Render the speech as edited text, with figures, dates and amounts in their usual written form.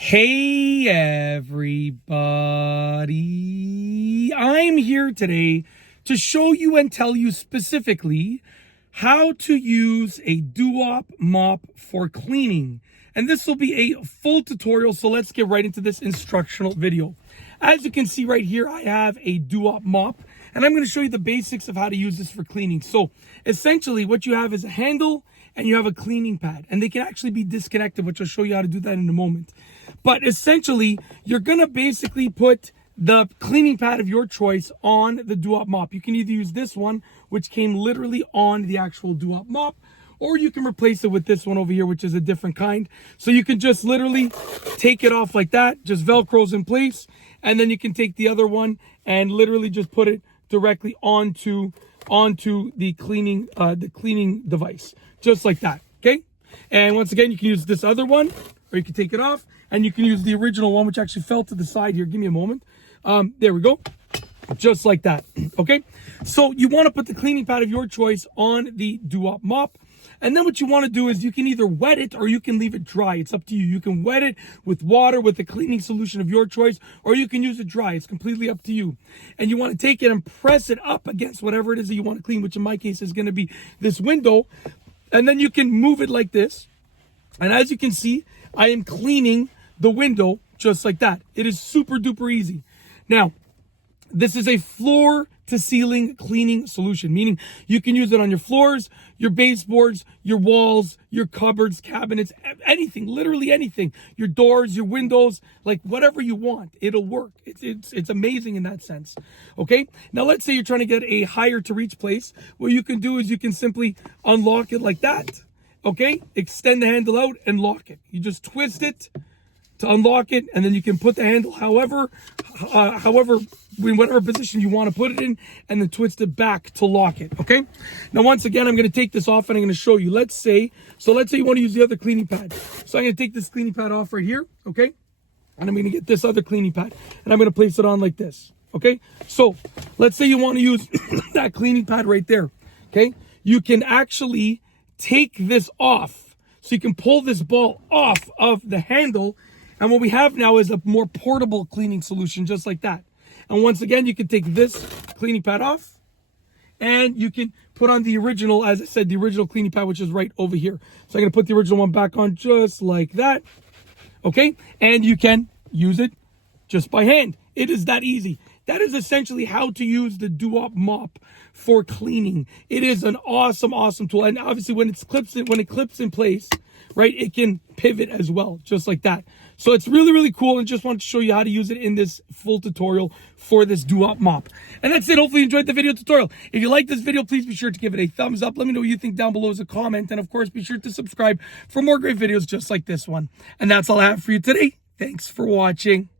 Hey everybody, I'm here today to show you and tell you specifically how to use a Duop mop for cleaning. And this will be a full tutorial, so let's get right into this instructional video. As you can see right here, I have a Duop mop, and I'm going to show you the basics of how to use this for cleaning. So essentially what you have is a handle and you have a cleaning pad, and they can actually be disconnected, which I'll show you how to do that in a moment. But essentially, you're going to basically put the cleaning pad of your choice on the Duop mop. You can either use this one, which came literally on the actual Duop mop, or you can replace it with this one over here, which is a different kind. So you can just literally take it off like that, just Velcros in place, and then you can take the other one and literally just put it directly onto the cleaning device, just like that. Okay, and once again, you can use this other one, or you can take it off, and you can use the original one, which actually fell to the side here. Give me a moment. There we go, just like that. Okay, so you want to put the cleaning pad of your choice on the Duop mop. And then what you want to do is you can either wet it or you can leave it dry. It's up to you. You can wet it with water with a cleaning solution of your choice, or you can use it dry. It's completely up to you. And you want to take it and press it up against whatever it is that you want to clean, which in my case is going to be this window. And then you can move it like this. And as you can see, I am cleaning the window just like that. It is super duper easy. Now, this is a floor to ceiling cleaning solution, meaning you can use it on your floors, your baseboards, your walls, your cupboards, cabinets, anything, literally anything, your doors, your windows, like whatever you want, it'll work. It's amazing in that sense. Okay, now let's say you're trying to get a higher to reach place. What you can do is you can simply unlock it like that. Okay, extend the handle out and lock it. You just twist it to unlock it, and then you can put the handle however in whatever position you want to put it in, and then twist it back to lock it. Okay, now once again, I'm going to take this off and I'm going to show you. Let's say you want to use the other cleaning pad. So I'm going to take this cleaning pad off right here. Okay, and I'm going to get this other cleaning pad and I'm going to place it on like this. Okay, so let's say you want to use that cleaning pad right there. Okay, you can actually take this off, so you can pull this ball off of the handle. And what we have now is a more portable cleaning solution, just like that. And once again, you can take this cleaning pad off, and you can put on the original, as I said, the original cleaning pad, which is right over here. So I'm going to put the original one back on just like that. Okay, and you can use it just by hand. It is that easy. That is essentially how to use the Duop mop for cleaning. It is an awesome, awesome tool. And obviously when it clips in place, right, it can pivot as well, just like that. So it's really, really cool, and just wanted to show you how to use it in this full tutorial for this Duop mop. And that's it. Hopefully you enjoyed the video tutorial. If you like this video, please be sure to give it a thumbs up. Let me know what you think down below as a comment. And of course, be sure to subscribe for more great videos just like this one. And that's all I have for you today. Thanks for watching.